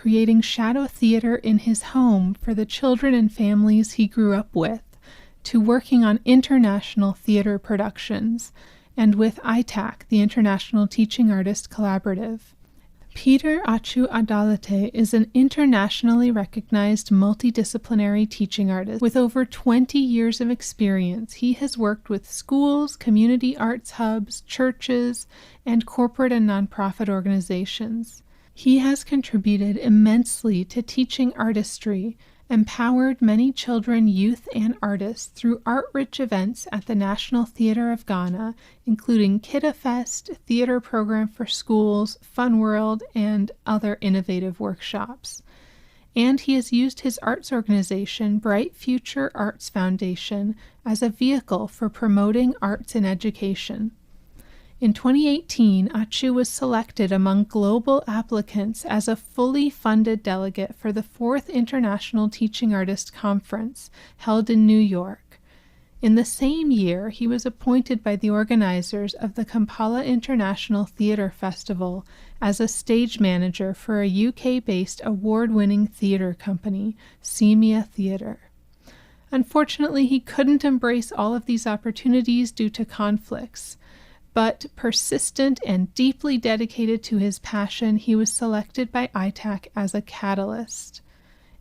creating shadow theater in his home for the children and families he grew up with, to working on international theater productions, and with ITAC, the International Teaching Artist Collaborative. Peter Atsu Adaletey is an internationally recognized multidisciplinary teaching artist. With over 20 years of experience, he has worked with schools, community arts hubs, churches, and corporate and nonprofit organizations. He has contributed immensely to teaching artistry, empowered many children, youth, and artists through art-rich events at the National Theatre of Ghana, including Kidda Fest, theater program for schools, Fun World, and other innovative workshops. And he has used his arts organization, Bright Future Arts Foundation, as a vehicle for promoting arts in education. In 2018, Atsu was selected among global applicants as a fully funded delegate for the 4th International Teaching Artist Conference held in New York. In the same year, he was appointed by the organizers of the Kampala International Theatre Festival as a stage manager for a UK-based award-winning theatre company, Semia Theatre. Unfortunately, he couldn't embrace all of these opportunities due to conflicts. But persistent and deeply dedicated to his passion, he was selected by ITAC as a catalyst.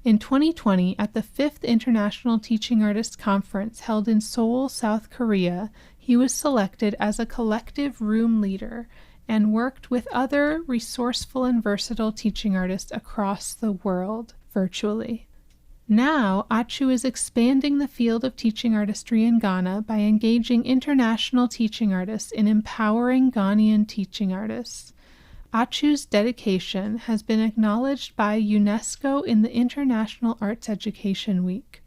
In 2020, at the 5th International Teaching Artist Conference held in Seoul, South Korea, he was selected as a collective room leader and worked with other resourceful and versatile teaching artists across the world virtually. Now, Atsu is expanding the field of teaching artistry in Ghana by engaging international teaching artists in empowering Ghanaian teaching artists. Atsu's dedication has been acknowledged by UNESCO in the International Arts Education Week.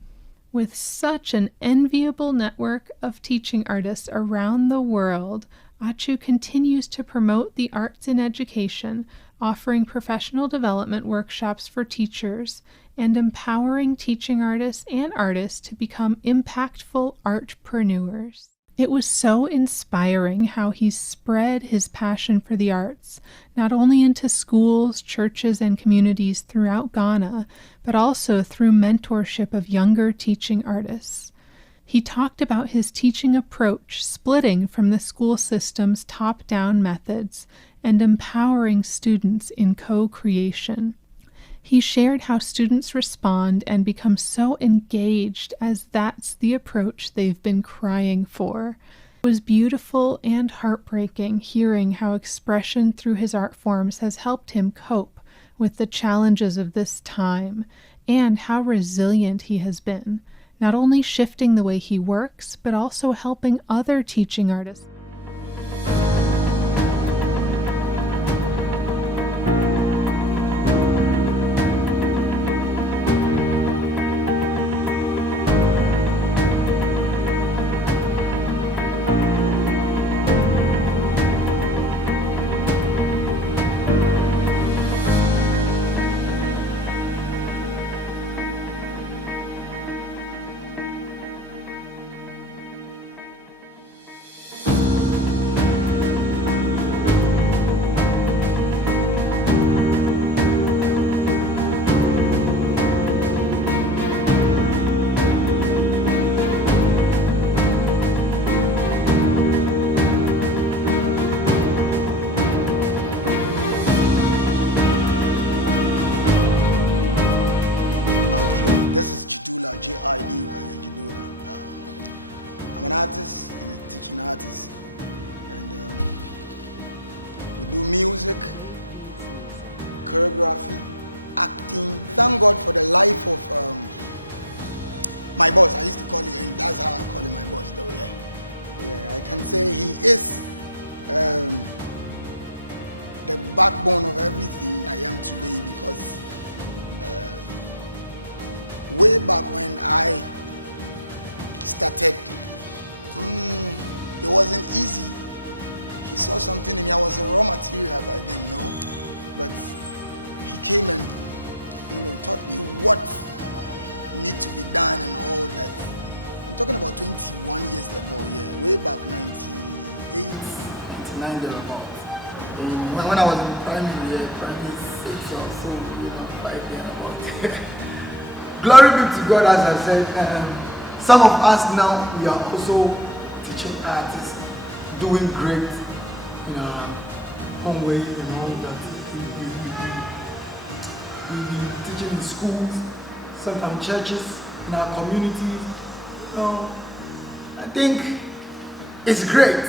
With such an enviable network of teaching artists around the world, Atsu continues to promote the arts in education, offering professional development workshops for teachers, and empowering teaching artists and artists to become impactful artpreneurs. It was so inspiring how he spread his passion for the arts, not only into schools, churches, and communities throughout Ghana, but also through mentorship of younger teaching artists. He talked about his teaching approach, splitting from the school system's top-down methods and empowering students in co-creation. He shared how students respond and become so engaged, as that's the approach they've been crying for. It was beautiful and heartbreaking hearing how expression through his art forms has helped him cope with the challenges of this time, and how resilient he has been, not only shifting the way he works, but also helping other teaching artists. This is Jidula, J-I-D, Jidula. I'm an artist and a teaching artist. And we do music, choreography, acting. Thank God for the life of my boss. I used to call him, and that's how I call him, my boss, though, yeah. Yeah, I can say he is the backbone of everything I am today, because way back when I started, it wasn't easy. He saw something in me. I was a raw material by then, no? But he came and, taught me what need to be done and all that. I'm talking about 21 years ago, yeah, way back 98, 99 thereabout. When I was in primary 6, 6 or so, fight there about. Glory be to God, as I said. Some of us now, we are also teaching artists, doing great in our own way, that we teaching in schools, sometimes churches, in our communities. I think it's great.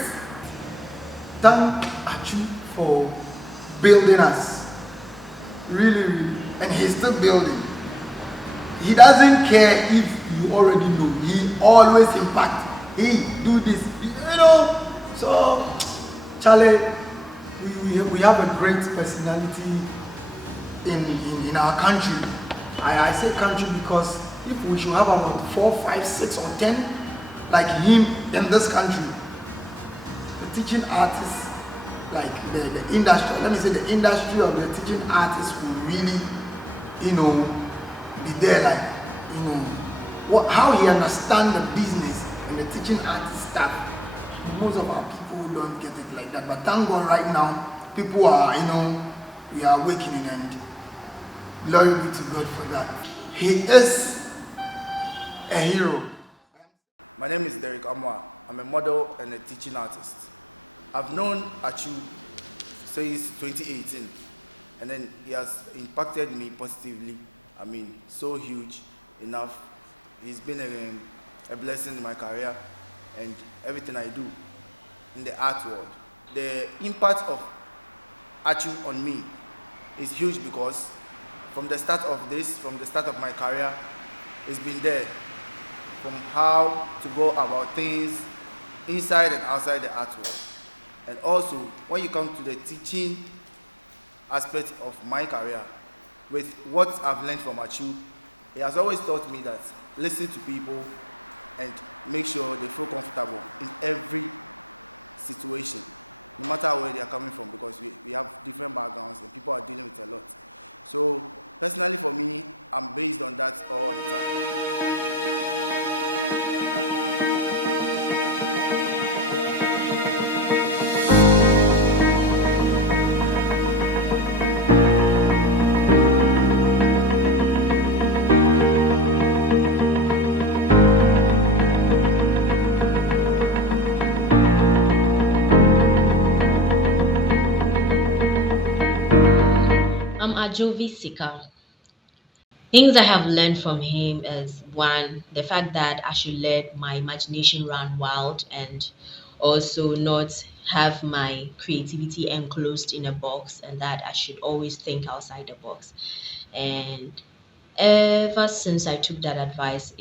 Thank Atsu for building us. Really, really. And he's still building. He doesn't care if you already know. He always impact. He do this, So, Charlie, we have a great personality in our country. I say country because if we should have about 4, 5, 6 or 10 like him in this country, the teaching artists, like the industry, let me say the industry of the teaching artists will really, be there, like, how he understands the business and the teaching artist stuff. Most of our people don't get it like that, but thank God right now, people are, we are awakening, and glory be to God for that. He is a hero. My name is Derek Amwa. I'm a model and a teaching artist. I've known Atsu since 2018, and then he has impacted me positively. So huge enough. He's been a blessing in my career and everything I do in the art world. The impact of Atsu on me is huge because from the start of my career, it's been there. From how to go about things inside and outside the art world. And also, when you come to the teaching aspect of my career, with what I've learned from Atsu, he has always taught me that listen to people and make sure they feel comfortable in every situation, no matter where they are coming from, because we have different backgrounds and people are dealing with a lot. So personally for me, I'm based on that all the time. Things I have learned from him is one, the fact that I should let my imagination run wild and also not have my creativity enclosed in a box, and that I should always think outside the box. And ever since I took that advice,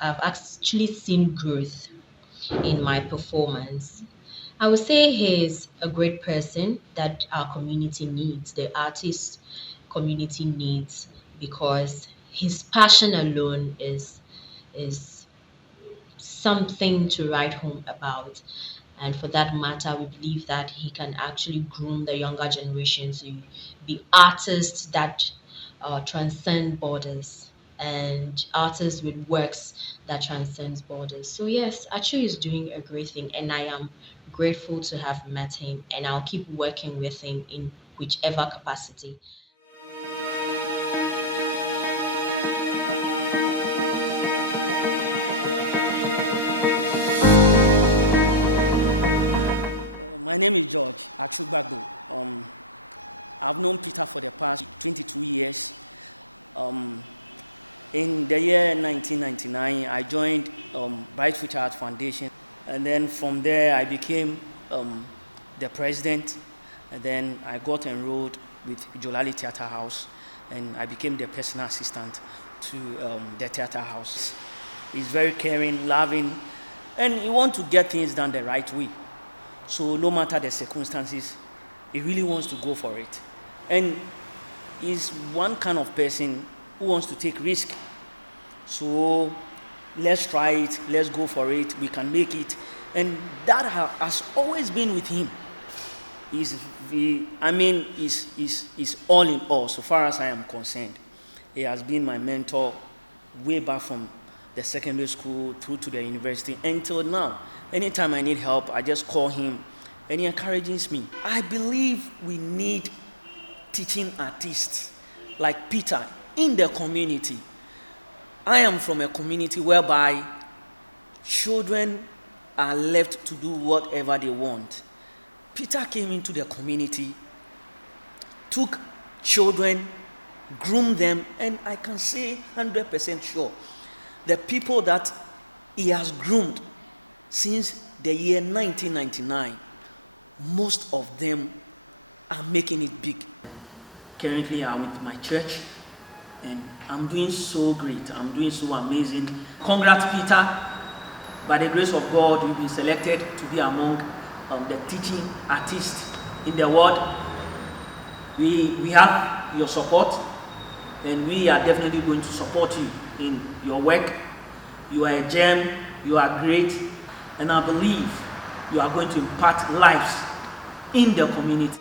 I've actually seen growth in my performance. I would say he's a great person that our community needs, the artist community needs, because his passion alone is something to write home about. And for that matter, we believe that he can actually groom the younger generation to be artists that transcend borders and artists with works that transcends borders. So yes, Achu is doing a great thing, and I am grateful to have met him, and I'll keep working with him in whichever capacity. My name is George Achubagbo. I've known Peter for the past 22 years. In the year 1999, I joined Bright Future Art Foundation, and then from there I became the president, and then I got enrolled with Jolali Theatre House, and I became the personal assistant to the theatre house. He's very caring, loving, and he wants to get things done the right way. So no matter the circumstances, he really wants to go for it. And he's one kind of person who wants to take risk. So let's try it, let's go for it, we can make it. And that has always been with him. He's all in all, so far as I am concerned. He has been my mentor way back from the secondary school through to the university until now. Anytime I need help, I just call him and he encourages me. I believe we need teaching artists like Peter in the community. I am from a community whereby children are left to do whatever they want. Peter came into the community, took children, groomed them, and I can say 100% sure the people that he has groomed since the year 1999, most of them are making it big. Currently, I'm with my church, and I'm doing so great. I'm doing so amazing. Congrats, Peter. By the grace of God, you've been selected to be among the teaching artists in the world. We have your support, and we are definitely going to support you in your work. You are a gem, you are great, and I believe you are going to impact lives in the community.